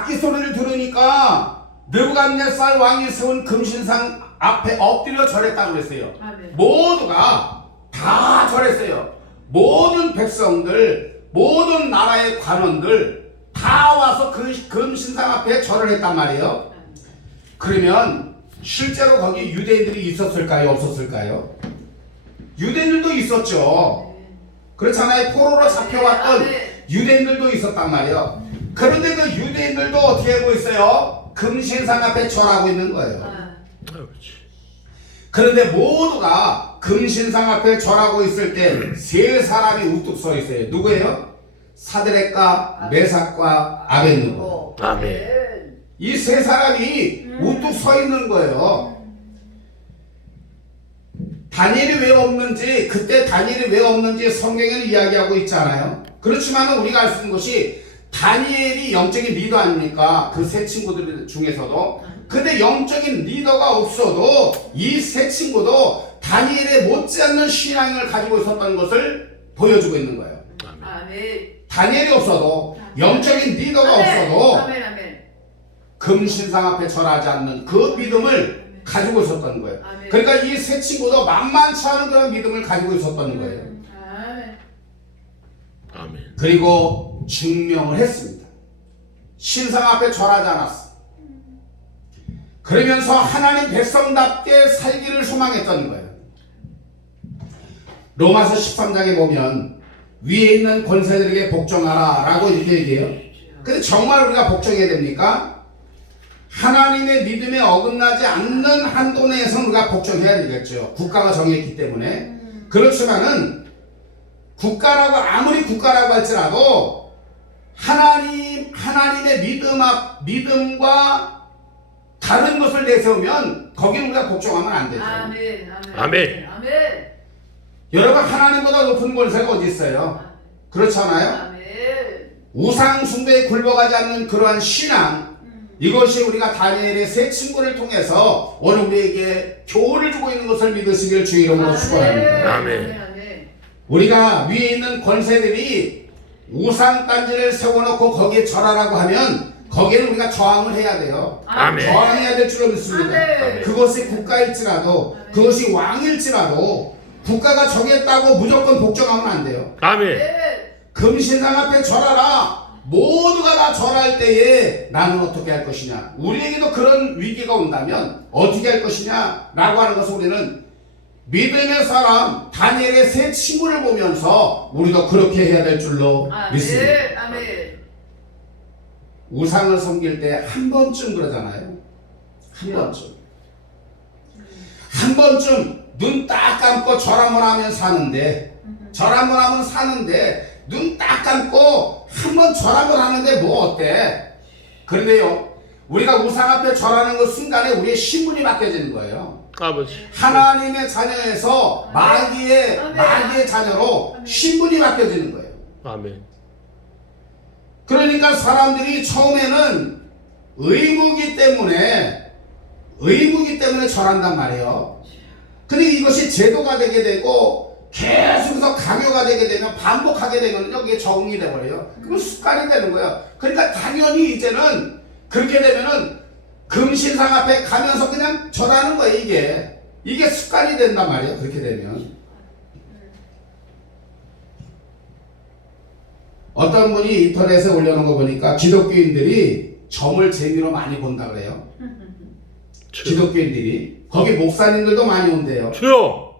악기 소리를 들으니까 느부갓네살 왕이 세운 금신상 앞에 엎드려 절했다고 그랬어요. 모두가 다 절했어요. 모든 백성들, 모든 나라의 관원들 다 와서 그 금신상 앞에 절을 했단 말이에요. 그러면 실제로 거기 유대인들이 있었을까요? 없었을까요? 유대인들도 있었죠. 그렇잖아요. 포로로 잡혀왔던 유대인들도 있었단 말이에요. 그런데 그 유대인들도 어떻게 하고 있어요? 금신상 앞에 절하고 있는 거예요. 그런데 모두가 금신상 앞에 절하고 있을 때 세 사람이 우뚝 서 있어요. 누구예요? 사드렉과 메삭과 아벳느고. 아멘. 이 세 사람이 우뚝 서 있는 거예요. 다니엘이 왜 없는지, 그때 다니엘이 왜 없는지 성경에는 이야기하고 있잖아요. 그렇지만 우리가 알 수 있는 것이 다니엘이 영적인 리더 아닙니까? 그 세 친구들 중에서도. 근데 영적인 리더가 없어도 이 세 친구도 다니엘의 못지않는 신앙을 가지고 있었던 것을 보여주고 있는 거예요. 아멘. 다니엘이 없어도, 영적인 리더가 없어도 금신상 앞에 절하지 않는 그 믿음을 가지고 있었던 거예요. 그러니까 이 세 친구도 만만치 않은 그런 믿음을 가지고 있었던 거예요. 아멘. 그리고 증명을 했습니다. 신상 앞에 절하지 않았어. 그러면서 하나님 백성답게 살기를 소망했던 거예요. 로마서 13장에 보면 위에 있는 권세들에게 복종하라 라고 이렇게 얘기해요. 근데 정말 우리가 복종해야 됩니까? 하나님의 믿음에 어긋나지 않는 한도 내에서 우리가 복종해야 되겠죠. 국가가 정했기 때문에. 그렇지만은 국가라고, 아무리 국가라고 할지라도 하나님의 믿음과 다른 것을 내세우면 거기는 우리가 복종하면 안 되죠. 아멘. 여러분, 하나님보다 높은 권세가 어디 있어요? 그렇잖아요. 우상 숭배에 굴복하지 않는 그러한 신앙, 이것이 우리가 다니엘의 세 친구를 통해서 오늘 우리에게 교훈을 주고 있는 것을 믿으시길 주 이름으로 축원합니다. 아멘. 우리가 위에 있는 권세들이 우상 단지를 세워놓고 거기에 절하라고 하면 거기에는 우리가 저항을 해야 돼요. 아멘. 저항해야 될 줄로 믿습니다. 아멘. 그것이 국가일지라도, 그것이 왕일지라도 국가가 정했다고 무조건 복종하면 안 돼요. 아멘. 금신상 앞에 절하라. 모두가 다 절할 때에 나는 어떻게 할 것이냐. 우리에게도 그런 위기가 온다면 어떻게 할 것이냐 라고 하는 것을 우리는 믿음의 사람 다니엘의 세 친구를 보면서 우리도 그렇게 해야 될 줄로 믿습니다. 우상을 섬길 때 한 번쯤 그러잖아요. 한 번쯤 눈 딱 감고 절 한번 하면 사는데, 눈 딱 감고 한 번 절 한번 하는데 뭐 어때? 그런데요, 우리가 우상 앞에 절하는 그 순간에 우리의 신분이 바뀌어지는 거예요. 아버지. 하나님의 자녀에서 마귀의 자녀로 신분이 바뀌어지는 거예요. 아멘. 그러니까 사람들이 처음에는 의무기 때문에 절한단 말이에요. 근데 이것이 제도가 되게 되고 계속해서 강요가 되게 되면, 반복하게 되면 이게 적응이 돼버려요. 그럼 습관이 되는 거예요. 그러니까 당연히 이제는 그렇게 되면은 금신상 앞에 가면서 그냥 절하는 거예요. 이게 습관이 된단 말이에요. 그렇게 되면. 어떤 분이 인터넷에 올려놓은 거 보니까 기독교인들이 점을 재미로 많이 본다 그래요. 기독교인들이. 거기 목사님들도 많이 온대요. 주여.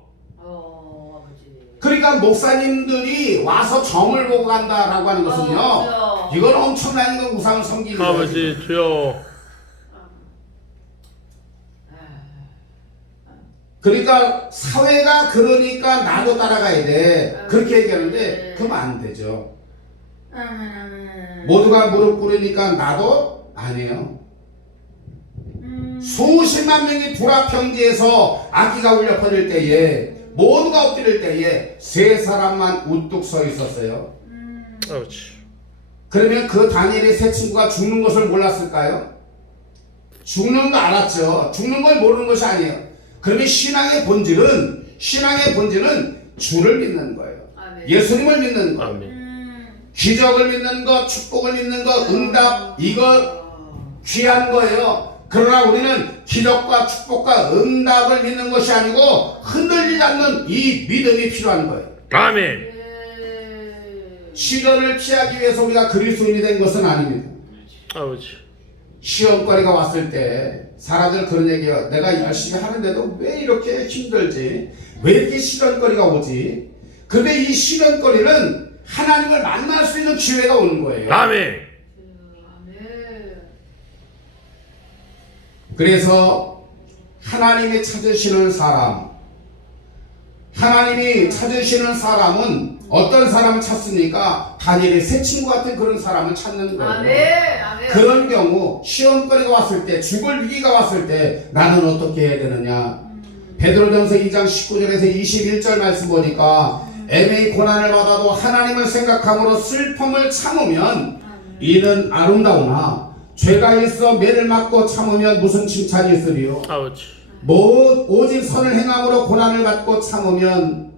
그러니까 목사님들이 와서 점을 보고 간다라고 하는 것은요, 이건 엄청난 이거 우상을 섬기는 거예요. 아버지 주여. 그러니까 사회가 그러니까 나도 따라가야 돼, 그렇게 얘기하는데 그러면 안 되죠. 모두가 무릎 꿇으니까 나도 안 해요. 수십만 명이 불합평지에서 아기가 울려 퍼질 때에, 모두가 엎드릴 때에 세 사람만 우뚝 서 있었어요. 아버지. 그러면 그 다니엘의 세 친구가 죽는 것을 몰랐을까요? 죽는 거 알았죠. 죽는 걸 모르는 것이 아니에요. 그러면 신앙의 본질은 주를 믿는 거예요. 예수님을 믿는 거예요. 아멘. 기적을 믿는 것, 축복을 믿는 것, 응답, 이것 귀한 거예요. 그러나 우리는 기적과 축복과 응답을 믿는 것이 아니고 흔들리지 않는 이 믿음이 필요한 거예요. 아멘. 시련을 피하기 위해서 우리가 그리스도인이 된 것은 아닙니다. 아버지. 시험거리가 왔을 때 사람들 그런 얘기해요. 내가 열심히 하는데도 왜 이렇게 힘들지? 왜 이렇게 시련거리가 오지? 근데 이 시련거리는 하나님을 만날 수 있는 기회가 오는 거예요. 아멘. 그래서 하나님이 찾으시는 사람, 하나님이 찾으시는 사람은 어떤 사람을 찾습니까? 다니엘의 새 친구 같은 그런 사람을 찾는 거예요. 그런 경우 시험거리가 왔을 때, 죽을 위기가 왔을 때 나는 어떻게 해야 되느냐? 베드로전서 2장 19절에서 21절 말씀 보니까 애매히 고난을 받아도 하나님을 생각함으로 슬픔을 참으면 이는 아름다우나 죄가 있어 매를 맞고 참으면 무슨 칭찬이 있으리요? 아버지. 오직 선을 행함으로 고난을 받고 참으면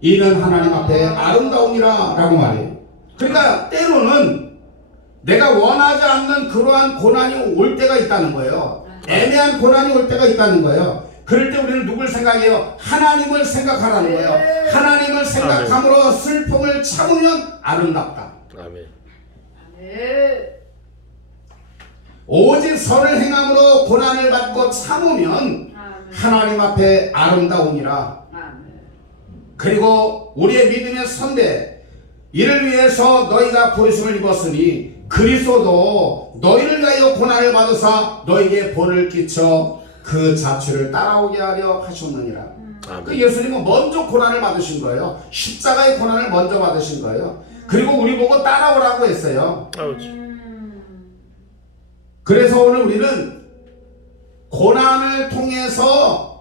이는 하나님 앞에 아름다움이라 라고 말해요. 그러니까 때로는 내가 원하지 않는 그러한 고난이 올 때가 있다는 거예요. 애매한 고난이 올 때가 있다는 거예요. 그럴 때 우리는 누굴 생각해요? 하나님을 생각하라는 거예요. 하나님을 생각함으로 슬픔을 참으면 아름답다. 아멘. 오직 선을 행함으로 고난을 받고 참으면 하나님 앞에 아름다움이라. 그리고 우리의 믿음의 선대 이를 위해서 너희가 부르심을 입었으니 그리스도도 너희를 위하여 고난을 받으사 너희에게 본을 끼쳐 그 자취를 따라오게 하려 하셨느니라. 그 예수님은 먼저 고난을 받으신 거예요. 십자가의 고난을 먼저 받으신 거예요. 그리고 우리 보고 따라오라고 했어요. 아버지. 그래서 오늘 우리는 고난을 통해서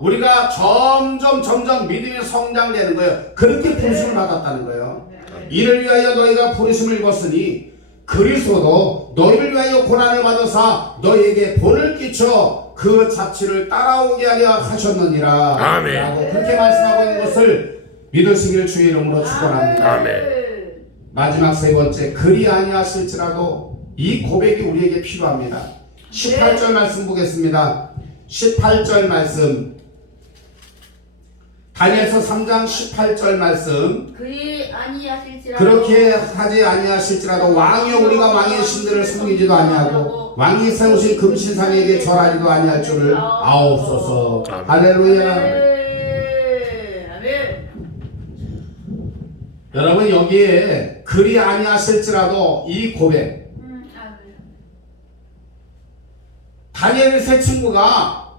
우리가 점점 믿음이 성장되는 거예요. 그렇게 부르심을 받았다는 거예요. 이를 위하여 너희가 부르심을 입었으니 그리스도도 너희를 위하여 고난을 받으사 너희에게 본을 끼쳐 그 자취를 따라오게 하려 하셨느니라. 아멘. 라고 그렇게 말씀하고 있는 것을 믿으시기를 주의 이름으로 축원합니다. 아멘. 마지막 세 번째, 그리 아니하실지라도 이 고백이 우리에게 필요합니다. 18절 말씀 보겠습니다. 18절 말씀, 다니엘서 3장 18절 말씀. 그리 아니하실지라도 그렇게 하지 아니하실지라도 왕이여 우리가 왕의 신들을 섬기지도 아니하고 왕이 세우신 금신상에게 절하지도 아니할 줄을 아옵소서. 할렐루야. 여러분 여기에 그리 아니하실지라도 이 고백, 다니엘의 새 친구가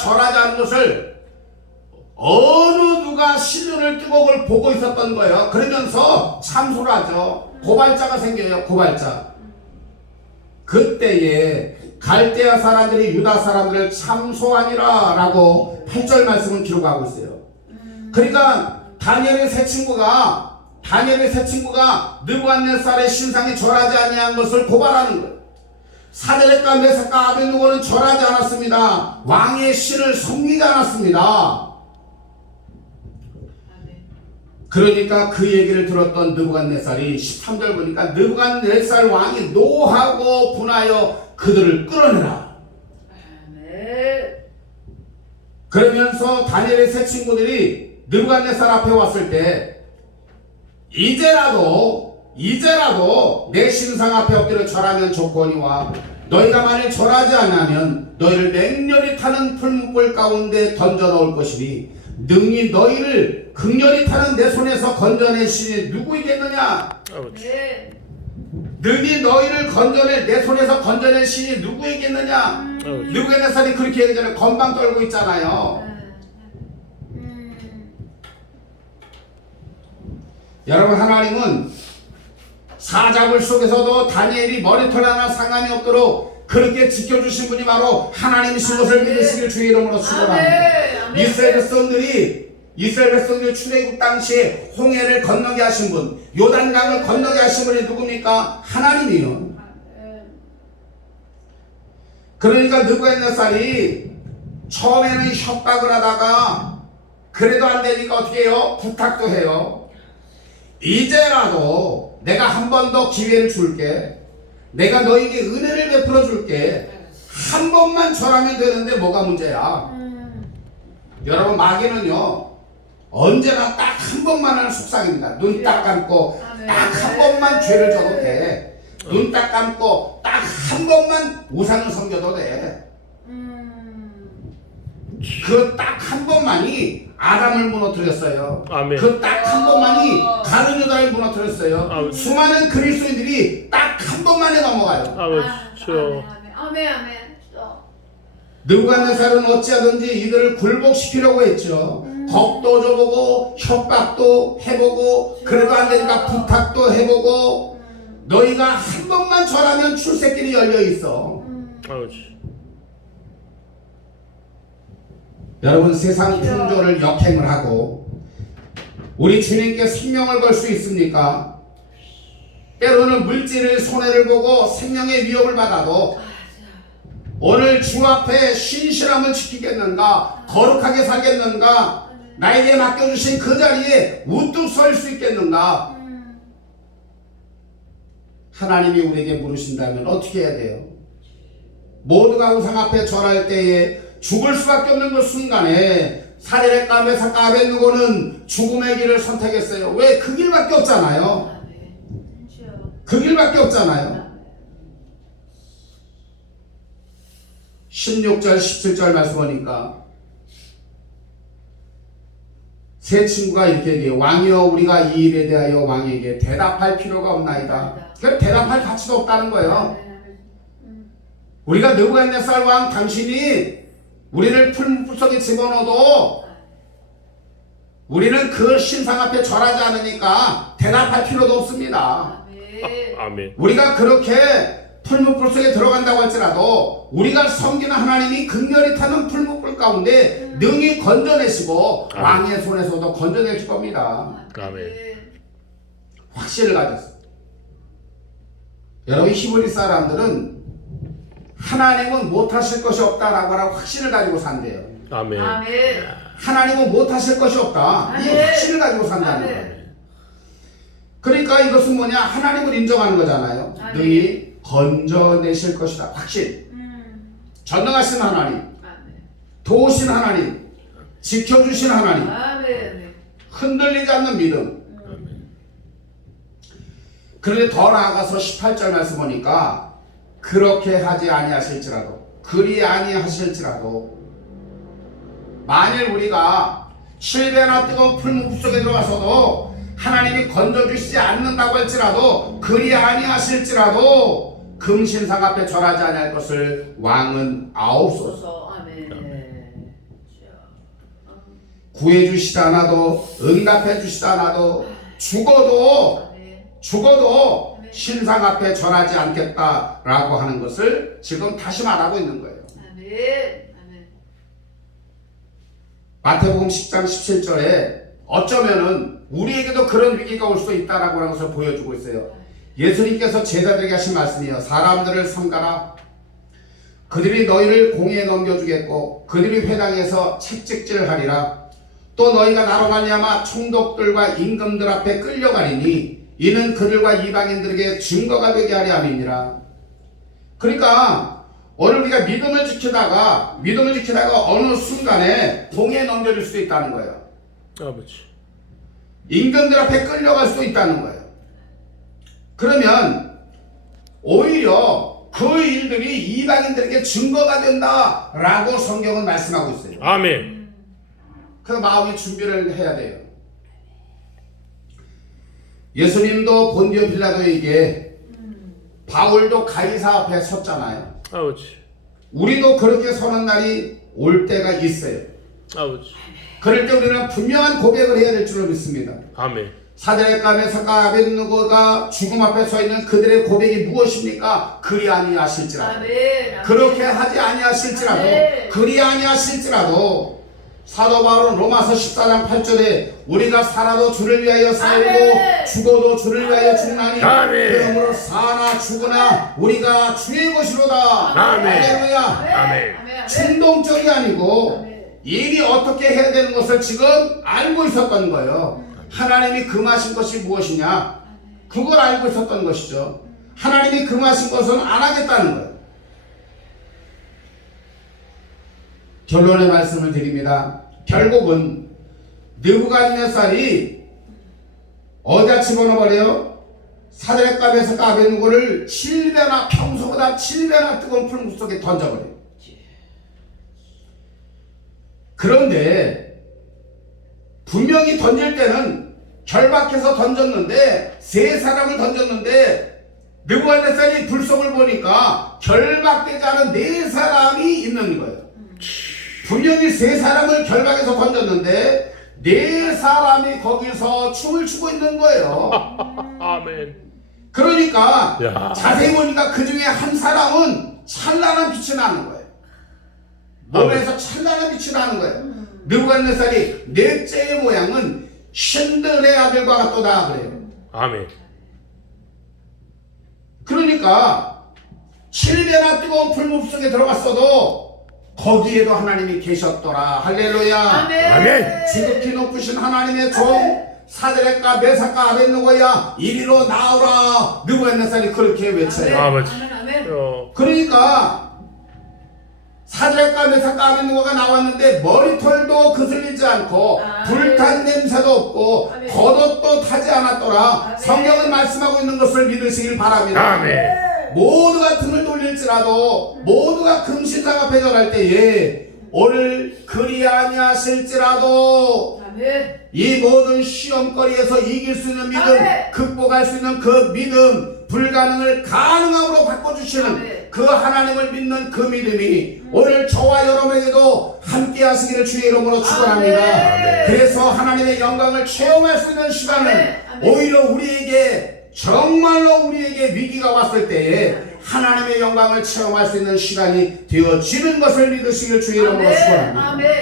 절하지 않은 것을 어느 누가 신문을 뜨고 그걸 보고 있었던 거예요. 그러면서 참소를 하죠. 고발자가 생겨요. 고발자. 그때에 갈대아 사람들이 유다 사람들을 참소하니라 라고 8절 말씀을 기록하고 있어요. 그러니까 다니엘의 새 친구가 느부갓네살의 신상에 절하지 아니한 것을 고발하는 거예요. 사드락과 메삭과 아벳느고는 절하지 않았습니다. 왕의 신을 섬기지 않았습니다. 그러니까 그 얘기를 들었던 느부갓네살이 13절 보니까 느부갓네살 왕이 노하고 분하여 그들을 끌어내라. 그러면서 다니엘의 새 친구들이 느부갓네살 앞에 왔을 때 이제라도 내 신상 앞에 엎드려 절하면 좋거니와 너희가 만일 절하지 않으면 너희를 맹렬히 타는 풀무불 가운데 던져 넣을 것이니 능히 너희를 극렬히 타는 내 손에서 건져낸 신이 누구이겠느냐? 능히 너희를 내 손에서 건져낸 신이 누구이겠느냐? 느부갓네살이 그렇게 얘기하잖아요. 건방 떨고 있잖아요. 여러분, 하나님은 사자굴 속에서도 다니엘이 머리털 하나 상관이 없도록 그렇게 지켜주신 분이 바로 하나님이신 것을 믿으시길 주의 이름으로 축원합니다. 이스라엘 백성들이 출애굽 당시에 홍해를 건너게 하신 분, 요단강을 건너게 하신 분이 누굽니까? 하나님이요. 그러니까 느부갓네살이 처음에는 협박을 하다가 그래도 안 되니까 어떻게 해요? 부탁도 해요. 이제라도 내가 한 번 더 기회를 줄게. 내가 너에게 은혜를 베풀어 줄게. 한 번만 절하면 되는데 뭐가 문제야? 여러분, 마귀는요 언제나 딱 한 번만 하는 속삭입니다. 눈 딱 감고 딱 한 번만 죄를 져도 돼. 눈 딱 감고 딱 한 번만 우상을 섬겨도 돼. 그 딱 한 번만이 아담을 무너뜨렸어요. 아멘. 그 딱 한 번만이 가룟 유다를 무너뜨렸어요. 아멘. 수많은 그리스도인들이 딱 한 번만에 넘어가요. 아버지요. 아멘 아멘. 느부갓네살은 어찌하든지 이들을 굴복시키려고 했죠. 겁도 줘보고 협박도 해보고 그래도 안 되니까 부탁도 해보고 너희가 한 번만 절하면 출세길이 열려 있어. 아버지. 여러분, 세상 풍조를 역행을 하고 우리 주님께 생명을 걸 수 있습니까? 때로는 물질을 손해를 보고 생명의 위협을 받아도 오늘 주 앞에 신실함을 지키겠는가? 거룩하게 살겠는가? 나에게 맡겨주신 그 자리에 우뚝 설 수 있겠는가? 하나님이 우리에게 물으신다면 어떻게 해야 돼요? 모두가 우상 앞에 절할 때에 죽을 수밖에 없는 그 순간에 사레렉과 메삭과 아벳느고는 죽음의 길을 선택했어요. 왜? 그 길밖에 없잖아요. 그 길밖에 없잖아요. 16절 17절 말씀 보니까 세 친구가 이렇게 얘기해요. 왕이여, 우리가 이 일에 대하여 왕에게 대답할 필요가 없나이다. 그러니까 대답할 가치도 없다는 거예요. 우리가 느부갓네살 왕 당신이 우리를 풀무불 속에 집어넣어도 우리는 그 신상 앞에 절하지 않으니까 대답할 필요도 없습니다. 아멘. 우리가 그렇게 풀무불 속에 들어간다고 할지라도 우리가 섬기는 하나님이 극렬히 타는 풀무불 가운데 능히 건져내시고 왕의 손에서도 건져내실 겁니다. 아멘. 확신을 가졌어요. 여러분, 히브리 사람들은 하나님은 못하실 것이 없다라고 하는 확신을 가지고 산대요. 아멘. 하나님은 못하실 것이 없다. 이 확신을 가지고 산다는 거예요. 그러니까 이것은 뭐냐? 하나님을 인정하는 거잖아요. 능히 건져내실 것이다. 확신. 전능하신 하나님, 도우신 하나님, 지켜주신 하나님, 흔들리지 않는 믿음. 그런데 더 나아가서 18절 말씀 보니까 그렇게 하지 아니하실지라도, 그리 아니하실지라도, 만일 우리가 실배나 뜨거운 풀무불 속에 들어가서도 하나님이 건져주시지 않는다고 할지라도, 그리 아니하실지라도 금신상 앞에 절하지 아니할 것을 왕은 아옵소서. 구해주시지 않아도, 응답해주시지 않아도, 죽어도 신상 앞에 절하지 않겠다라고 하는 것을 지금 다시 말하고 있는 거예요. 마태복음 10장 17절에 어쩌면은 우리에게도 그런 위기가 올 수도 있다라고 하는 것을 보여주고 있어요. 예수님께서 제자들에게 하신 말씀이에요. 사람들을 삼가라. 그들이 너희를 공에 넘겨주겠고 그들이 회당에서 채찍질하리라. 또 너희가 나로 말미암아 총독들과 임금들 앞에 끌려가리니 이는 그들과 이방인들에게 증거가 되게 하려 함이니라. 그러니까 오늘 우리가 믿음을 지키다가 어느 순간에 봉에 넘겨질 수도 있다는 거예요. 아버지. 임금들 앞에 끌려갈 수도 있다는 거예요. 그러면 오히려 그 일들이 이방인들에게 증거가 된다라고 성경은 말씀하고 있어요. 아멘. 그 마음의 준비를 해야 돼요. 예수님도 본디오 빌라도에게 바울도 가이사 앞에 섰잖아요. 아버지. 우리도 그렇게 서는 날이 올 때가 있어요. 아버지. 그럴 때 우리는 분명한 고백을 해야 될 줄로 믿습니다. 아멘. 사드락과 메삭과 아벳느고가 죽음 앞에 서 있는 그들의 고백이 무엇입니까? 그리 아니하실지라도, 그렇게 하지 아니하실지라도, 그리 아니하실지라도. 사도 바울은 로마서 14장 8절에 우리가 살아도 주를 위하여 살고 죽어도 주를 위하여 죽나니 그러므로 사나 죽으나 우리가 주의 것이로다. 할렐루야. 아멘. 충동적이 아니고 일이 어떻게 해야 되는 것을 지금 알고 있었던 거예요. 하나님이 금하신 것이 무엇이냐? 그걸 알고 있었던 것이죠. 하나님이 금하신 것은 안 하겠다는 거예요. 결론의 말씀을 드립니다. 결국은 느부갓네살이 어디다 집어넣어버려요? 사드락과 메삭과 아벳느고를 7배나 평소보다 7배나 뜨거운 풀 속에 던져버려요. 그런데 분명히 던질 때는 결박해서 던졌는데 세 사람을 던졌는데 느부갓네살이 불속을 보니까 결박되지 않은 네 사람이 있는 거예요. 분명히 세 사람을 결박해서 던졌는데 네 사람이 거기서 춤을 추고 있는 거예요. 아멘. 그러니까 야. 자세히 보니까 그 중에 한 사람은 찬란한 빛이 나는 거예요. 몸에서 찬란한 빛이 나는 거예요. 느부갓네살이 넷째의 모양은 신들의 아들과 같도다 그래요. 아멘. 그러니까 7배나 뜨거운 풀무 속에 들어갔어도 거기에도 하나님이 계셨더라. 할렐루야. 아멘. 지극히 높으신 하나님의 종 사드락과 메삭과 아벳느고야 이리로 나오라. 느부갓네살이 그렇게 외쳐요. 아버지. 그러니까 사드락과 메삭과 아벳느고가 나왔는데 머리털도 거슬리지 않고 불탄 냄새도 없고 겉옷도 타지 않았더라. 성경은 말씀하고 있는 것을 믿으시길 바랍니다. 아멘. 모두가 등을 돌릴지라도 모두가 금신상 앞에 절할 때에 오늘 그리 아니하실지라도 이 모든 시험거리에서 이길 수 있는 믿음, 극복할 수 있는 그 믿음, 불가능을 가능함으로 바꿔주시는 그 하나님을 믿는 그 믿음이 오늘 저와 여러분에게도 함께 하시기를 주의 이름으로 축원합니다. 그래서 하나님의 영광을 체험할 수 있는 시간은 오히려 우리에게 정말로 우리에게 위기가 왔을 때에 하나님의 영광을 체험할 수 있는 시간이 되어지는 것을 믿으시길 주의 이름으로 축원합니다.